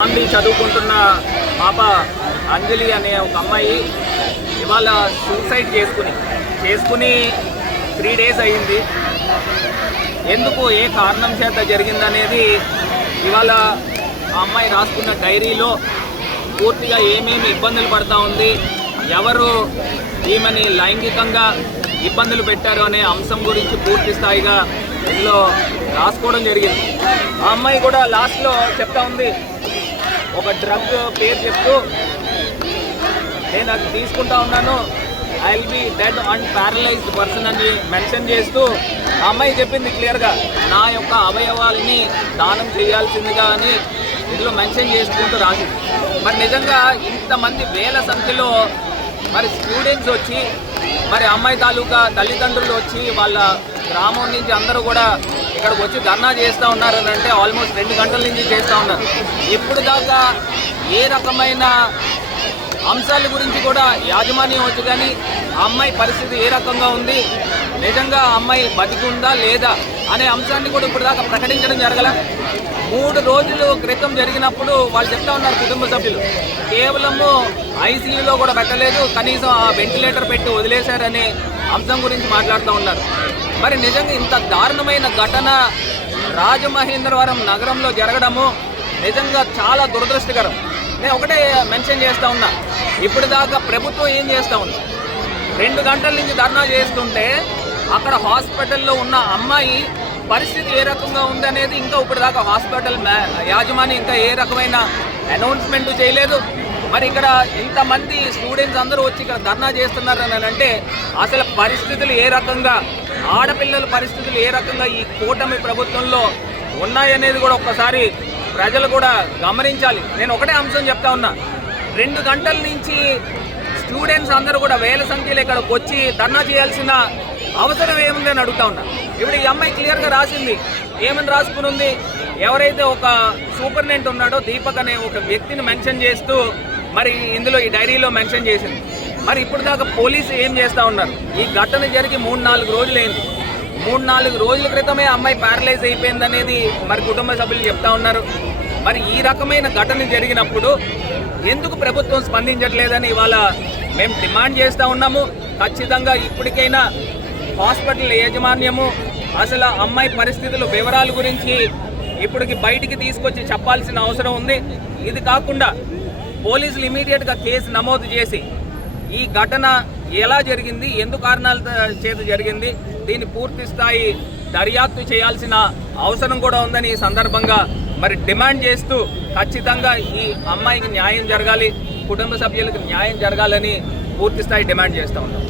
గాంధీ చదువుకుంటున్న పాప అంజలి అనే ఒక అమ్మాయి ఇవాళ సూసైడ్ చేసుకుని చేసుకుని త్రీ డేస్ అయింది. ఎందుకు ఏ కారణం చేత జరిగిందనేది ఇవాళ ఆ అమ్మాయి రాసుకున్న డైరీలో పూర్తిగా ఏమేమి ఇబ్బందులు పడతా ఉంది ఎవరు ఈమెని లైంగికంగా ఇబ్బందులు పెట్టారు అనే అంశం గురించి పూర్తి స్థాయిగా ఇందులో రాసుకోవడం జరిగింది. ఆ అమ్మాయి కూడా లాస్ట్లో చెప్తా ఉంది ఒక డ్రగ్ పేరు చెప్తూ నేను అది తీసుకుంటా ఉన్నాను. I will be dead and paralysed person అని మెన్షన్ చేస్తూ ఆ అమ్మాయి చెప్పింది క్లియర్గా నా యొక్క అవయవాల్ని దానం చేయాల్సిందిగా అని ఇందులో మెన్షన్ చేసుకుంటూ రాసింది మరి నిజంగా ఇంతమంది వేల సంఖ్యలో మరి స్టూడెంట్స్ వచ్చి మరి అమ్మాయి తాలూకా తల్లిదండ్రులు వచ్చి వాళ్ళ గ్రామం నుంచి అందరూ కూడా ఇక్కడికి వచ్చి ధర్నా చేస్తూ ఉన్నారు అని అంటే ఆల్మోస్ట్ రెండు గంటల నుంచి చేస్తూ ఉన్నారు. ఇప్పుడు దాకా ఏ రకమైన అంశాల గురించి కూడా యాజమాన్యం వచ్చి కానీ ఆ అమ్మాయి పరిస్థితి ఏ రకంగా ఉంది? నిజంగా ఆ అమ్మాయి బతికి ఉందా లేదా అనే అంశాన్ని కూడా ఇప్పుడు దాకా ప్రకటించడం జరగల. మూడు రోజులు క్రితం జరిగినప్పుడు వాళ్ళు చెప్తా ఉన్నారు కుటుంబ సభ్యులు. కేవలము ఐసీయూలో కూడా పెట్టలేదు కనీసం ఆ వెంటిలేటర్ పెట్టి వదిలేశారనే అంశం గురించి మాట్లాడుతూ ఉన్నారు. మరి నిజంగా ఇంత దారుణమైన ఘటన రాజమహేంద్రవరం నగరంలో జరగడము నిజంగా చాలా దురదృష్టకరం. నేను ఒకటే మెన్షన్ చేస్తా ఉన్నా. ఇప్పుడు దాకా ప్రభుత్వం ఏం చేస్తా ఉంది? రెండు గంటల నుంచి ధర్నా చేస్తుంటే అక్కడ హాస్పిటల్లో ఉన్న అమ్మాయి పరిస్థితి ఏ రకంగా ఉందనేది ఇంకా ఇప్పుడు దాకా హాస్పిటల్ మ్యా- యాజమాన్యం ఇంకా ఏ రకమైన అనౌన్స్మెంట్ చేయలేదు. మరి ఇక్కడ ఇంతమంది స్టూడెంట్స్ అందరూ వచ్చి ఇక్కడ ధర్నా చేస్తున్నారు అని అంటే అసలు పరిస్థితులు ఏ రకంగా ఆడపిల్లల పరిస్థితులు ఏ రకంగా ఈ కూటమి ప్రభుత్వంలో ఉన్నాయనేది కూడా ఒక్కసారి ప్రజలు కూడా గమనించాలి. నేను ఒకటే అంశం చెప్తా ఉన్నా. రెండు గంటల నుంచి స్టూడెంట్స్ అందరూ కూడా వేల సంఖ్యలో ఇక్కడికి వచ్చి ధర్నా చేయాల్సిన అవసరం ఏముంది అని అడుగుతా ఉన్నా. ఇప్పుడు ఈ అమ్మాయి క్లియర్గా రాసింది. ఏమని రాసుకుని ఉంది? ఎవరైతే ఒక సూపరింటెండెంట్ ఉన్నాడో దీపక్ అనే ఒక వ్యక్తిని మెన్షన్ చేస్తూ మరి ఇందులో ఈ డైరీలో మెన్షన్ చేసింది. మరి ఇప్పుడు దాకా పోలీసు ఏం చేస్తూ ఉన్నారు? ఈ ఘటన జరిగి మూడు నాలుగు రోజులైంది. మూడు నాలుగు రోజుల క్రితమే అమ్మాయి ప్యారలైజ్ అయిపోయింది అనేది మరి కుటుంబ సభ్యులు చెప్తా ఉన్నారు. మరి ఈ రకమైన ఘటన జరిగినప్పుడు ఎందుకు ప్రభుత్వం స్పందించట్లేదని ఇవాళ మేము డిమాండ్ చేస్తూ ఉన్నాము. ఖచ్చితంగా ఇప్పటికైనా హాస్పిటల్ యాజమాన్యము అసలు ఆ అమ్మాయి పరిస్థితులు వివరాల గురించి ఇప్పటికి బయటికి తీసుకొచ్చి చెప్పాల్సిన అవసరం ఉంది. ఇది కాకుండా పోలీసులు ఇమీడియట్గా కేసు నమోదు చేసి ఈ ఘటన ఎలా జరిగింది? ఎందుకు కారణాల చేత జరిగింది? దీన్ని పూర్తి స్థాయి దర్యాప్తు చేయాల్సిన అవసరం కూడా ఉందని ఈ సందర్భంగా మరి డిమాండ్ చేస్తూ ఖచ్చితంగా ఈ అమ్మాయికి న్యాయం జరగాలి కుటుంబ సభ్యులకు న్యాయం జరగాలని పూర్తి స్థాయి డిమాండ్ చేస్తూ ఉన్నాం.